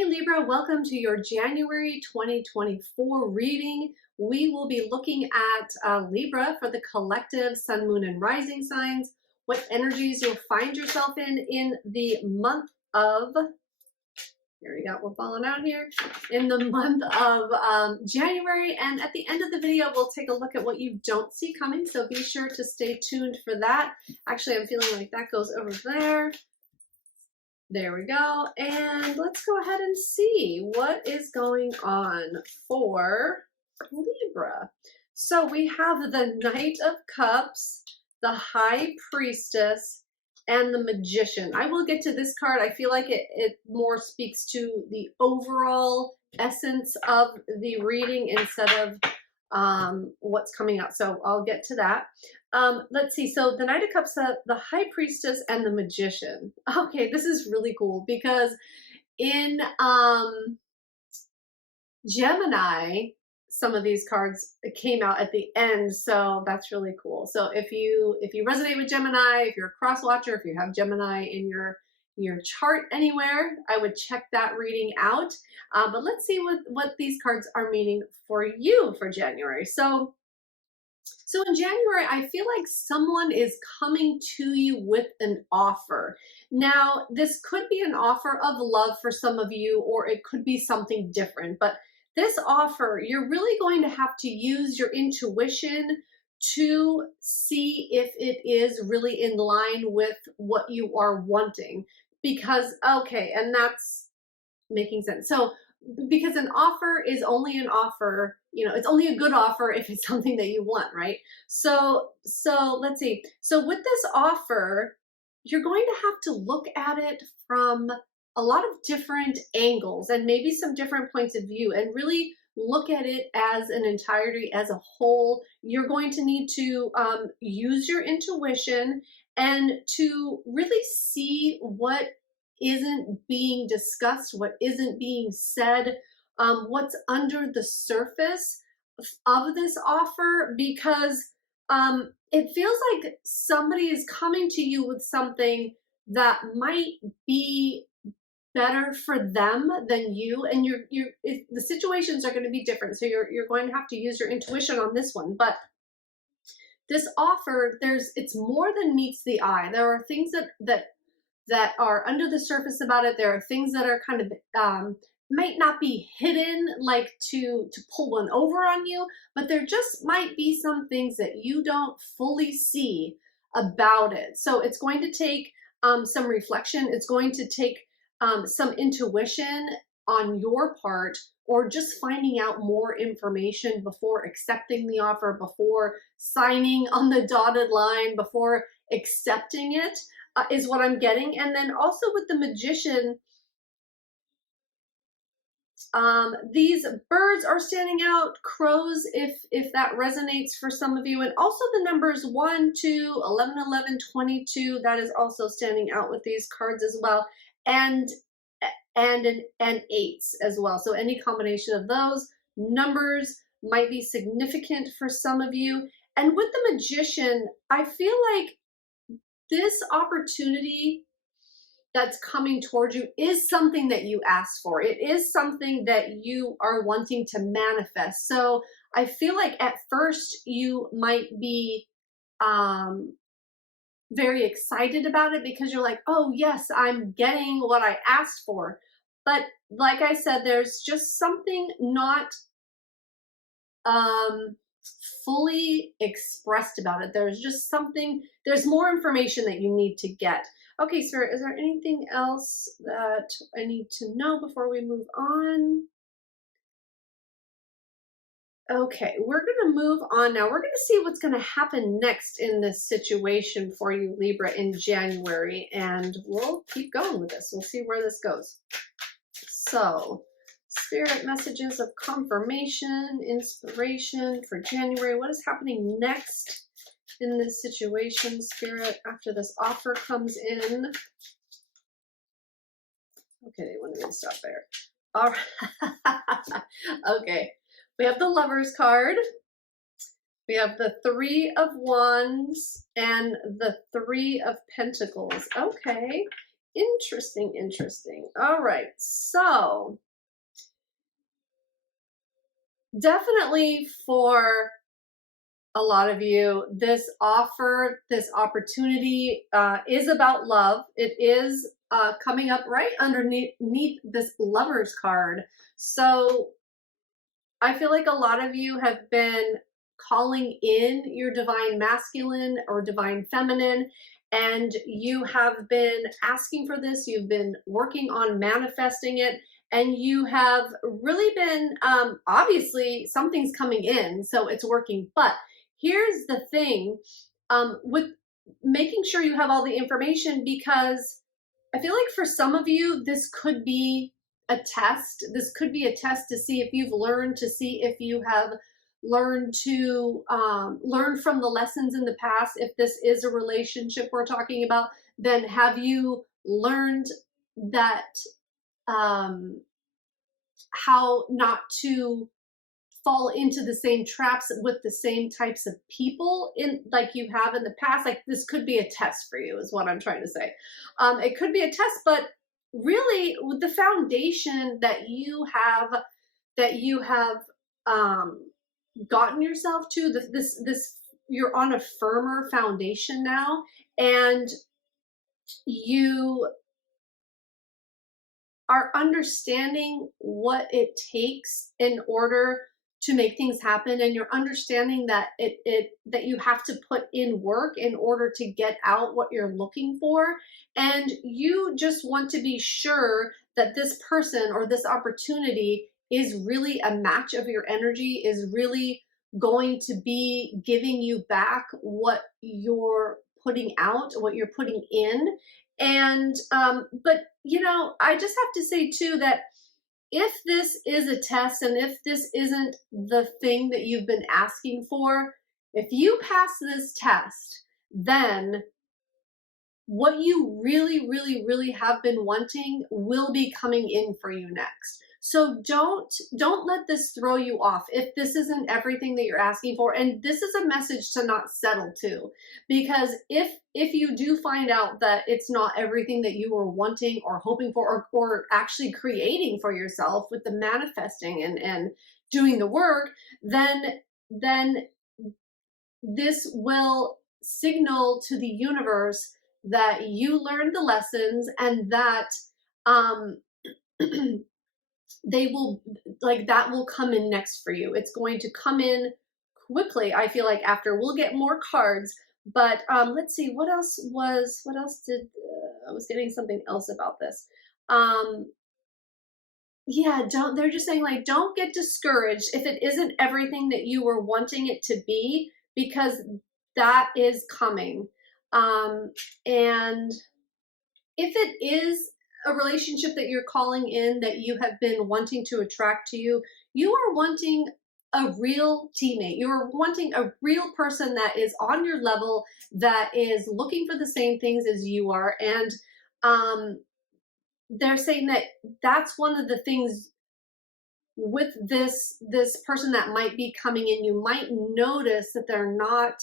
Hey Libra, welcome to your January 2024 reading. We will be looking at Libra for the collective sun, moon, and rising signs, what energies you'll find yourself in the month of, here we go, we're falling out here, in the month of January. And at the end of the video, we'll take a look at what you don't see coming. So be sure to stay tuned for that. Actually, I'm feeling like that goes over there. There we go. And let's go ahead and see what is going on for Libra. So we have the Knight of Cups, the High Priestess, and the Magician. I will get to this card. I feel like it more speaks to the overall essence of the reading instead of what's coming out. So I'll get to that. Let's see. So the Knight of Cups, the High Priestess, and the Magician. Okay, this is really cool because in Gemini, some of these cards came out at the end, so that's really cool. So if you resonate with Gemini, if you're a cross watcher, if you have Gemini in your chart anywhere, I would check that reading out. But let's see what these cards are meaning for you for January. So in January, I feel like someone is coming to you with an offer. Now, this could be an offer of love for some of you, or it could be something different. But this offer, you're really going to have to use your intuition to see if it is really in line with what you are wanting. Because, okay, and that's making sense. So because an offer is only an offer, it's only a good offer if it's something that you want, right? So let's see. So with this offer, you're going to have to look at it from a lot of different angles and maybe some different points of view and really look at it as an entirety, as a whole. You're going to need to use your intuition and to really see what isn't being discussed, what isn't being said, what's under the surface of this offer, because it feels like somebody is coming to you with something that might be better for them than you, and the situations are going to be different, so you're going to have to use your intuition on this one. But this offer, it's more than meets the eye. There are things that are under the surface about it. There are things that are kind of might not be hidden, like to pull one over on you, but there just might be some things that you don't fully see about it. So it's going to take some reflection. It's going to take some intuition on your part, or just finding out more information before accepting the offer, before signing on the dotted line, before accepting it. Is what I'm getting. And then also with the Magician, these birds are standing out, crows, if that resonates for some of you, and also the numbers 1, 2, 11, 11, 22, that is also standing out with these cards as well, and eights as well. So any combination of those numbers might be significant for some of you. And with the Magician, I feel like this opportunity that's coming towards you is something that you asked for. It is something that you are wanting to manifest. So I feel like at first you might be very excited about it because you're like, oh yes, I'm getting what I asked for. But like I said, there's just something not fully expressed about it. There's just something, there's more information that you need to get. Okay, sir, is there anything else that I need to know before we move on? Okay, we're going to move on now. We're going to see what's going to happen next in this situation for you, Libra, in January, and we'll keep going with this. We'll see where this goes. So, Spirit messages of confirmation, inspiration for January. What is happening next in this situation, Spirit, after this offer comes in? Okay, they wanted me to stop there. All right. Okay, we have the Lovers card. We have the Three of Wands and the Three of Pentacles. Okay, Interesting, interesting. All right. So, definitely for a lot of you, this offer, this opportunity is about love. It is coming up right underneath this Lovers card. So I feel like a lot of you have been calling in your divine masculine or divine feminine, and you have been asking for this. You've been working on manifesting it, and you have really been, obviously, something's coming in, so it's working. But here's the thing, with making sure you have all the information, because I feel like for some of you, this could be a test. This could be a test to see if you've learned, to see if you have learned to learn from the lessons in the past. If this is a relationship we're talking about, then have you learned that how not to fall into the same traps with the same types of people in like you have in the past. Like this could be a test for you is what I'm trying to say. It could be a test, but really with the foundation that you have gotten yourself to, this you're on a firmer foundation now, and you are understanding what it takes in order to make things happen, and you're understanding that that you have to put in work in order to get out what you're looking for, and you just want to be sure that this person or this opportunity is really a match of your energy, is really going to be giving you back what you're putting out, what you're putting in. And but I just have to say too that if this is a test and if this isn't the thing that you've been asking for, if you pass this test, then what you really, really, really have been wanting will be coming in for you next. So don't let this throw you off if this isn't everything that you're asking for. And this is a message to not settle too, because if you do find out that it's not everything that you were wanting or hoping for, or actually creating for yourself with the manifesting and doing the work, then this will signal to the universe that you learned the lessons, and that they will, like, that will come in next for you. It's going to come in quickly. I feel like after we'll get more cards, but let's see what else did I was getting something else about this. Yeah, they're just saying, like, don't get discouraged if it isn't everything that you were wanting it to be, because that is coming. And if it is a relationship that you're calling in that you have been wanting to attract to you, you are wanting a real teammate. You're wanting a real person that is on your level, that is looking for the same things as you are. And they're saying that that's one of the things with this person that might be coming in. You might notice that they're not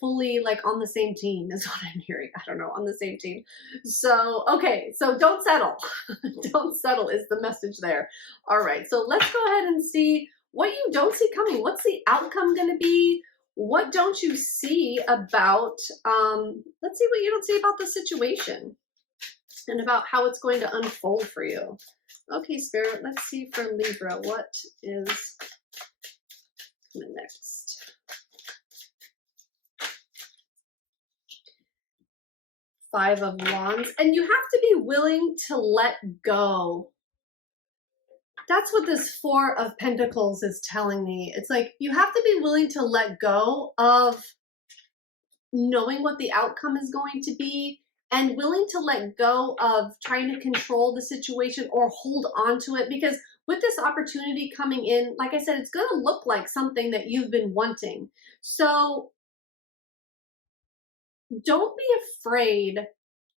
fully like on the same team is what I'm hearing. I don't know, on the same team. So, okay, so don't settle. Don't settle is the message there. All right, so let's go ahead and see what you don't see coming. What's the outcome going to be? What don't you see about, let's see what you don't see about the situation and about how it's going to unfold for you. Okay, Spirit, let's see for Libra, what is coming next? Five of Wands, and you have to be willing to let go. That's what this Four of Pentacles is telling me. It's like you have to be willing to let go of knowing what the outcome is going to be, and willing to let go of trying to control the situation or hold on to it, because with this opportunity coming in, like I said, it's going to look like something that you've been wanting. So don't be afraid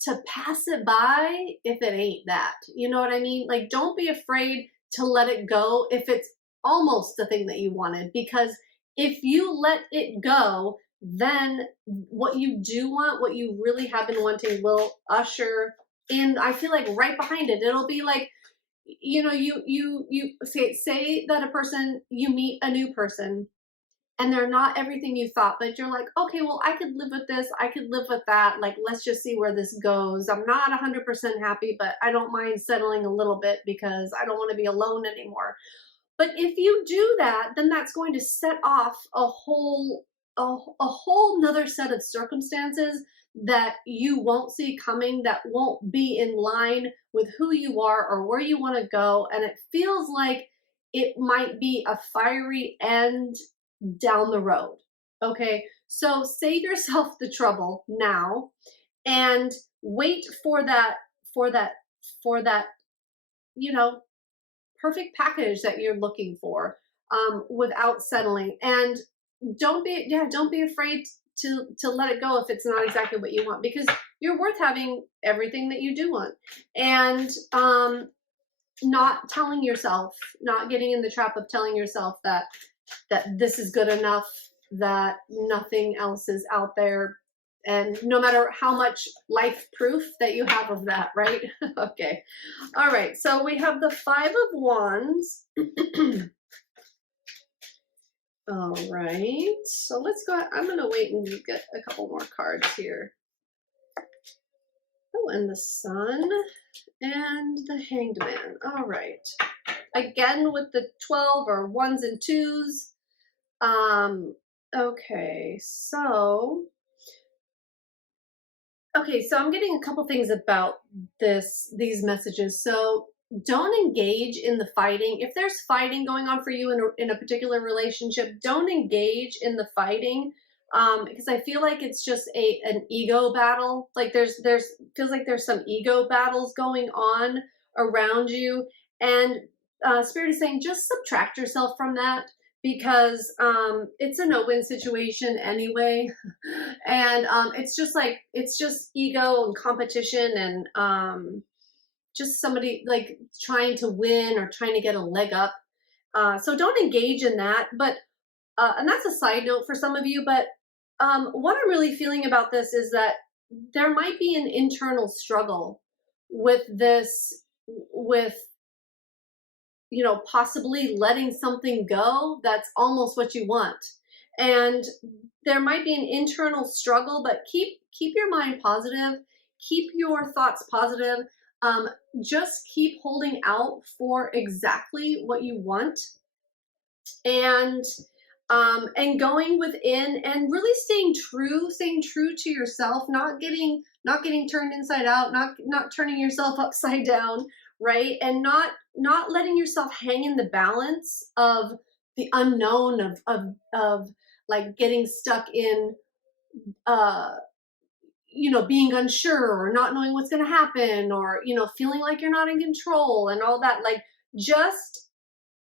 to pass it by if it ain't that. You know what I mean? Like, don't be afraid to let it go if it's almost the thing that you wanted, because if you let it go, then what you do want, what you really have been wanting, will usher in. I feel like right behind it, it'll be like, you know, you say that a person, you meet a new person and they're not everything you thought, but you're like, okay, well, I could live with this, I could live with that, like, let's just see where this goes. I'm not 100% happy, but I don't mind settling a little bit because I don't want to be alone anymore. But if you do that, then that's going to set off a whole nother set of circumstances that you won't see coming, that won't be in line with who you are or where you want to go. And it feels like it might be a fiery end down the road. Okay. So save yourself the trouble now and wait for for that, you know, perfect package that you're looking for, without settling. And don't be afraid to let it go if it's not exactly what you want, because you're worth having everything that you do want. And not telling yourself, not getting in the trap of telling yourself that this is good enough, that nothing else is out there, and no matter how much life proof that you have of that, right? Okay. All right. So we have the 5 of Wands. All right. So let's go. I'm going to wait and get a couple more cards here. Oh, and the Sun and the Hanged Man. All right. Again with the 12 or 1s and 2s. Okay. So I'm getting a couple things about these messages. So don't engage in the fighting. If there's fighting going on for you in a particular relationship, don't engage in the fighting, because I feel like it's just an ego battle. Like there's feels like there's some ego battles going on around you, and Spirit is saying just subtract yourself from that, because it's a no-win situation anyway. And it's just ego and competition, and just somebody like trying to win or trying to get a leg up. So don't engage in that. But and that's a side note for some of you, but what I'm really feeling about this is that there might be an internal struggle with this, with, you know, possibly letting something go that's almost what you want. And there might be an internal struggle, but keep your mind positive, keep your thoughts positive. Just keep holding out for exactly what you want, and going within and really staying true to yourself, not getting turned inside out, not turning yourself upside down, right? And not letting yourself hang in the balance of the unknown, of like getting stuck in you know, being unsure or not knowing what's going to happen, or, you know, feeling like you're not in control and all that. Like, just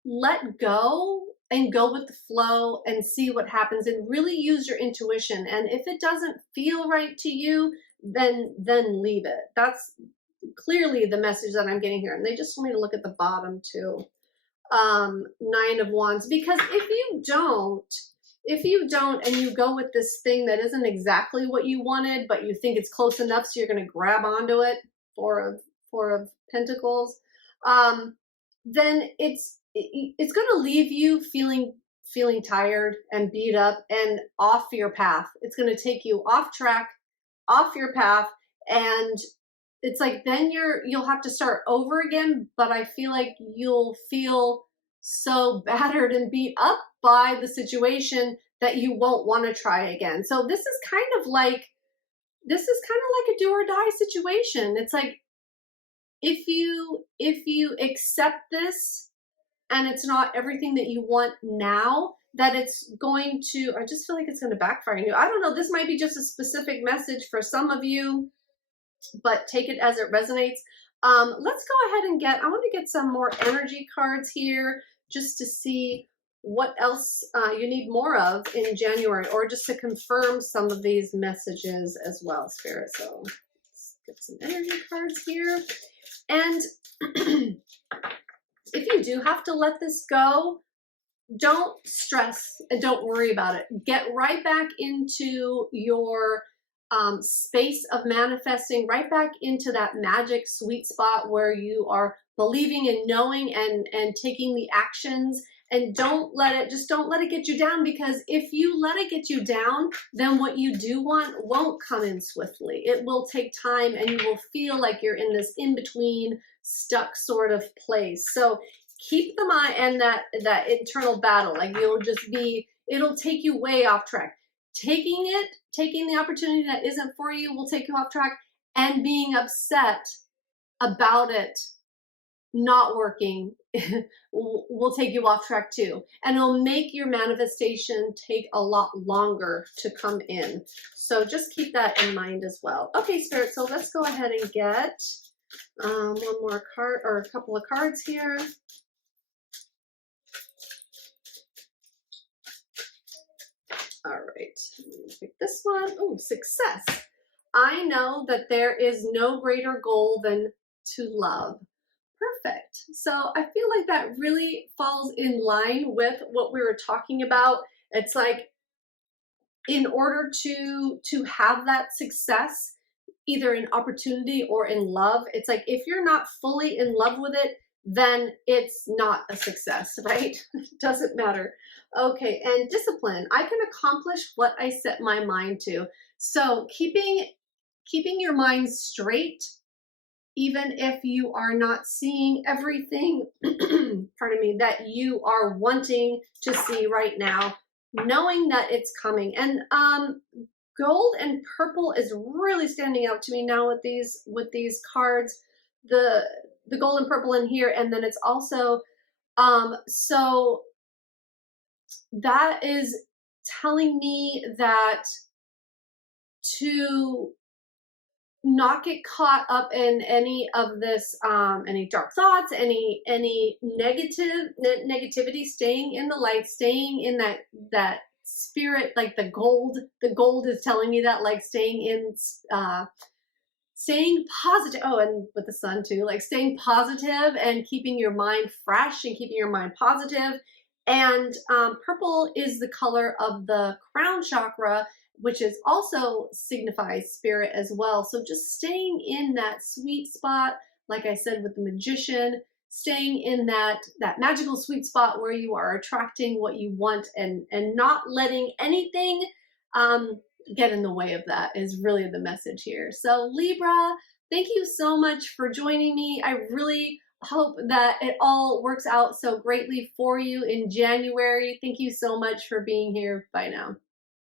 let go and go with the flow and see what happens, and really use your intuition. And if it doesn't feel right to you, then leave it. That's clearly the message that I'm getting here. And they just want me to look at the bottom too. 9 of Wands, because if you don't and you go with this thing that isn't exactly what you wanted, but you think it's close enough, so you're going to grab onto it, 4 of Pentacles, then it's going to leave you feeling tired and beat up and off your path. It's going to take you off track, off your path, and it's like then you'll have to start over again. But I feel like you'll feel so battered and beat up by the situation that you won't want to try again. So this is kind of like a do or die situation. It's like, if you accept this and it's not everything that you want now, that it's going to, I just feel like it's going to backfire on you. I don't know. This might be just a specific message for some of you, but take it as it resonates. Let's go ahead and I want to get some more energy cards here, just to see what else you need more of in January, or just to confirm some of these messages as well, Spirit. So let's get some energy cards here. And if you do have to let this go, don't stress and don't worry about it. Get right back into your space of manifesting, right back into that magic sweet spot where you are believing and knowing and taking the actions. And don't let it get you down, because if you let it get you down, then what you do want won't come in swiftly. It will take time, and you will feel like you're in this in between stuck sort of place. So keep the mind and that internal battle. Like it'll take you way off track. Taking the opportunity that isn't for you will take you off track, and being upset about it not working will take you off track too. And it'll make your manifestation take a lot longer to come in. So just keep that in mind as well. Okay, Spirit, so let's go ahead and get one more card, or a couple of cards here. All right, pick this one. Oh, success. I know that there is no greater goal than to love. Perfect. So I feel like that really falls in line with what we were talking about. It's like, in order to have that success, either in opportunity or in love, it's like, if you're not fully in love with it, then it's not a success, right? It doesn't matter. Okay, and discipline. I can accomplish what I set my mind to. So keeping your mind straight, even if you are not seeing everything, pardon me, that you are wanting to see right now, knowing that it's coming. And gold and purple is really standing out to me now with these cards. The gold and purple in here, and then it's also so that is telling me that to not get caught up in any of this, any dark thoughts, any negativity, staying in the light, staying in that spirit, like the gold is telling me that, like staying positive. Oh, and with the sun too, like staying positive and keeping your mind fresh and keeping your mind positive. And purple is the color of the crown chakra, which is also signifies spirit as well. So just staying in that sweet spot, like I said with the magician, staying in that magical sweet spot where you are attracting what you want, and not letting anything get in the way of that is really the message here. So Libra, thank you so much for joining me. I really hope that it all works out so greatly for you in January. Thank you so much for being here. Bye now.